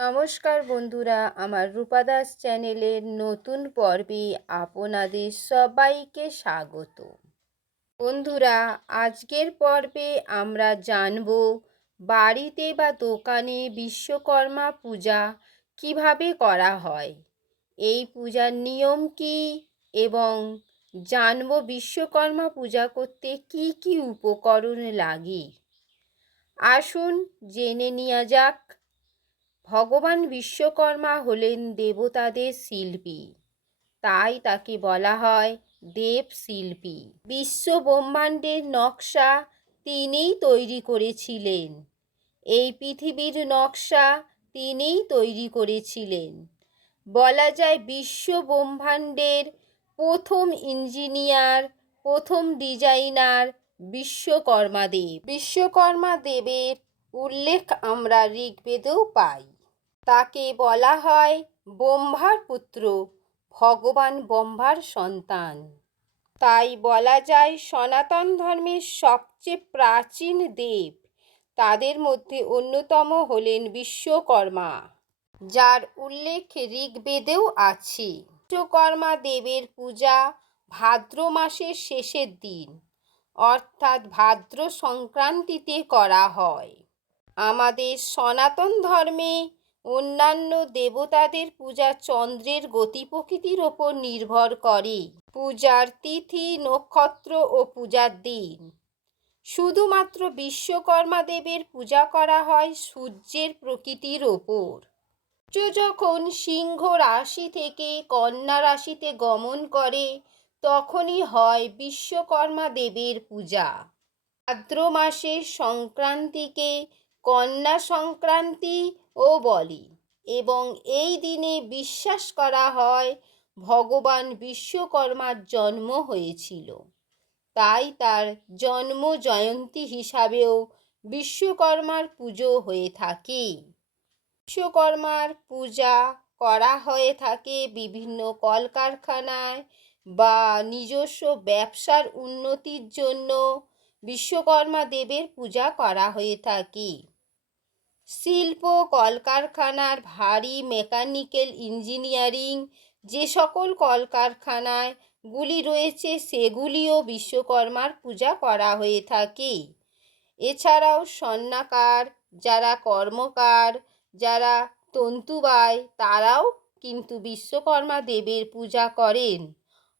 নমস্কার বন্ধুরা, আমার রূপাদাস চ্যানেলের নতুন পর্বে আপনাদের সবাইকে স্বাগত। বন্ধুরা, আজকের পর্বে আমরা জানব বাড়িতে বা দোকানে বিশ্বকর্মা পূজা কীভাবে করা হয়, এই পূজার নিয়ম কি এবং জানব বিশ্বকর্মা পূজা করতে কি কি উপকরণ লাগে। আসুন জেনে নেওয়া যাক। ভগবান বিশ্বকর্মা হলেন দেবতাদের শিল্পী। তাই তাকে বলা হয় দেব শিল্পী। বিশ্ব ব্রহ্মাণ্ডের নকশা তিনিই তৈরি করেছিলেন। এই পৃথিবীর নকশা তিনিই তৈরি করেছিলেন। বলা যায় বিশ্ব ব্রহ্মাণ্ডের প্রথম ইঞ্জিনিয়ার, প্রথম ডিজাইনার বিশ্বকর্মা দেব। বিশ্বকর্মা দেবের উল্লেখ আমরা ঋগ্বেদেও পাই। তাকে বলা হয় ব্রহ্মার পুত্র, ভগবান ব্রহ্মার সন্তান। তাই বলা যায় সনাতন ধর্মের সবচেয়ে প্রাচীন দেব। তাদের মধ্যে অন্যতম হলেন বিশ্বকর্মা, যার উল্লেখ ঋগ্বেদেও আছে। বিশ্বকর্মা দেবের পূজা ভাদ্র মাসের শেষের দিন, অর্থাৎ ভাদ্র সংক্রান্তিতে করা হয়। আমাদের সনাতন ধর্মে অন্যান্য দেবতাদের পূজা চন্দ্রের গতি প্রকৃতির ওপর নির্ভর করে। পূজার তিথি, নক্ষত্র ও পূজার দিন। শুধুমাত্র বিশ্বকর্মা দেবের পূজা করা হয় সূর্যের প্রকৃতির ওপর। যখন সিংহ রাশি থেকে কন্যা রাশিতে গমন করে, তখনই হয় বিশ্বকর্মা দেবের পূজা। ভাদ্র মাসের সংক্রান্তিকে কন্যা সংক্রান্তি ও বলি, এবং এই দিনে বিশ্বাস করা হয় ভগবান বিশ্বকর্মার জন্ম হয়েছিল। তাই তার জন্ম জয়ন্তী হিসাবেও বিশ্বকর্মার পুজো হয়ে থাকে। বিশ্বকর্মার পূজা করা হয়ে থাকে বিভিন্ন কলকারখানায় বা নিজস্ব ব্যবসার উন্নতির জন্য বিশ্বকর্মা দেবের পূজা করা হয়ে থাকে। শিল্প, কলকারখানার ভারী মেকানিক্যাল ইঞ্জিনিয়ারিং, যে সকল কলকারখানায় গুলি রয়েছে, সেগুলিও বিশ্বকর্মার পূজা করা হয়ে থাকে। এছাড়াও স্বর্ণাকার, যারা কর্মকার, যারা তন্তুবায়, তারাও কিন্তু বিশ্বকর্মা দেবের পূজা করেন।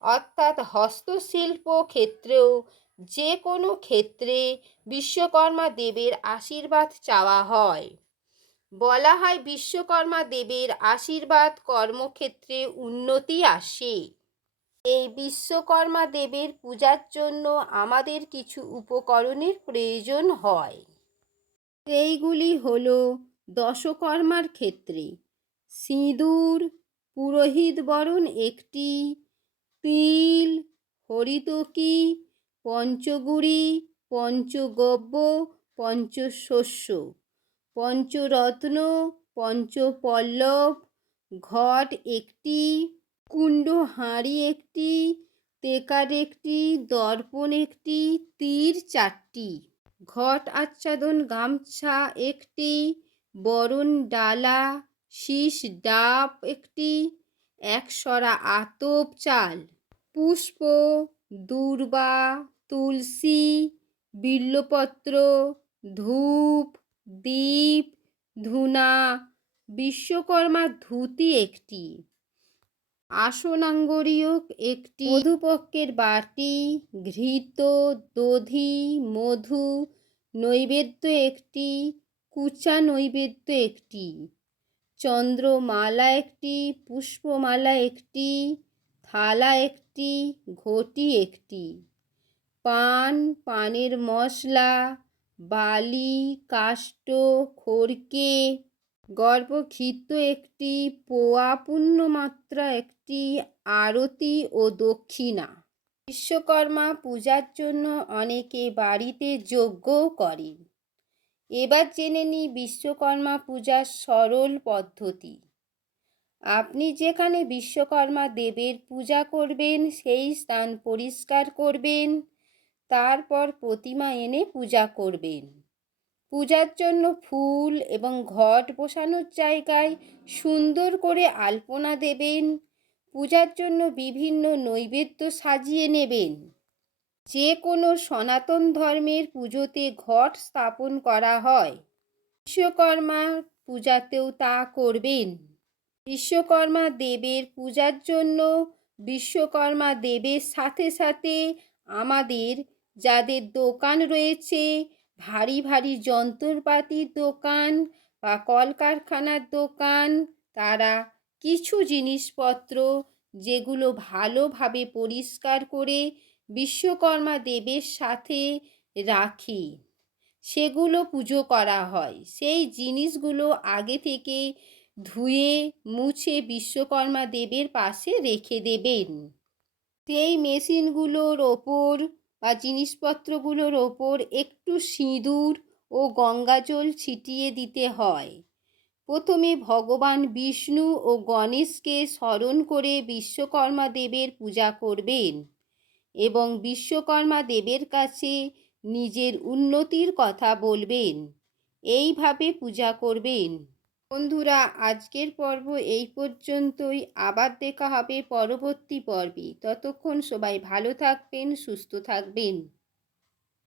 অর্থাৎ হস্তশিল্প ক্ষেত্রেও যে কোনো ক্ষেত্রে বিশ্বকর্মা দেবের আশীর্বাদ চাওয়া হয়। বলা হয় বিশ্বকর্মা দেবের আশীর্বাদ কর্মক্ষেত্রে উন্নতি আসে। এই বিশ্বকর্মা দেবের পূজার জন্য আমাদের কিছু উপকরণের প্রয়োজন হয়। এইগুলি হল দশকর্মার ক্ষেত্রে সিঁদুর, পুরোহিত বরণ একটি, তিল, হরিতকি পঞ্চগুড়ি, পঞ্চগব্য, পঞ্চশস্য, পঞ্চরত্ন, পঞ্চপল্লব, ঘট একটি কুণ্ড হাঁড়ি একটি, তেকার একটি, দর্পণ একটি, তীর চারটি। ঘট আচ্ছাদন গামছা একটি, বরণ ডালা, শীষ ডাব একটি, একসরা আতপ চাল, পুষ্প, দূর্বা তুলসী বিল্লপত্র ধূপ, দীপ, ধূনা, বিশ্বকর্মা ধুতি একটি। আসনাঙ্গরীয় একটি। মধুপক্ষের বাটি, ঘৃত, দধি, মধু, নৈবেদ্য একটি, কুচা নৈবেদ্য একটি। চন্দ্রমালা একটি, পুষ্পমালা একটি, থালা একটি, ঘটি একটি। পান, পানের মশলা, বালি কাষ্ঠ খড়কে। গর্ভক্ষিত একটি, পোয়া পূর্ণমাত্রা একটি, আরতি ও দক্ষিণা। বিশ্বকর্মা পূজার জন্য অনেকে বাড়িতে যজ্ঞ করেন। এবার জেনে নিই বিশ্বকর্মা পূজার সরল পদ্ধতি। আপনি যেখানে বিশ্বকর্মা দেবের পূজা করবেন, সেই স্থান পরিষ্কার করবেন তারপর প্রতিমা এনে পূজা করবেন। পূজার জন্য ফুল এবং ঘট বসানোর জায়গায় সুন্দর করে আলপনা দেবেন। পূজার জন্য বিভিন্ন নৈবেদ্য সাজিয়ে নেবেন। যে কোনো সনাতন ধর্মের পুজোতে ঘট স্থাপন করা হয়। বিশ্বকর্মা পূজাতেও তা করবেন। বিশ্বকর্মা দেবের পূজার জন্য বিশ্বকর্মা দেবের সাথে সাথে আমাদের যাদের দোকান রয়েছে, ভারী ভারী যন্ত্রপাতির দোকান বা কলকারখানার দোকান, তারা কিছু জিনিসপত্র যেগুলো ভালোভাবে পরিষ্কার করে বিশ্বকর্মা দেবের সাথে রাখি, সেগুলো পুজো করা হয়। সেই জিনিসগুলো আগে থেকে ধুয়ে, মুছে বিশ্বকর্মা দেবের পাশে রেখে দেবেন। সেই মেশিনগুলোর ওপর বা জিনিসপত্রগুলোর ওপর একটু সিঁদুর ও গঙ্গাজল ছিটিয়ে দিতে হয়। প্রথমে ভগবান বিষ্ণু ও গণেশকে স্মরণ করে বিশ্বকর্মা দেবের পূজা করবেন এবং বিশ্বকর্মা দেবের কাছে নিজের উন্নতির কথা বলবেন। এইভাবে পূজা করবেন। বন্ধুরা, আজকের পর্ব এই পর্যন্তই। আবার দেখা হবে পরবর্তী পর্বে। ততক্ষণ সবাই ভালো থাকবেন, সুস্থ থাকবেন।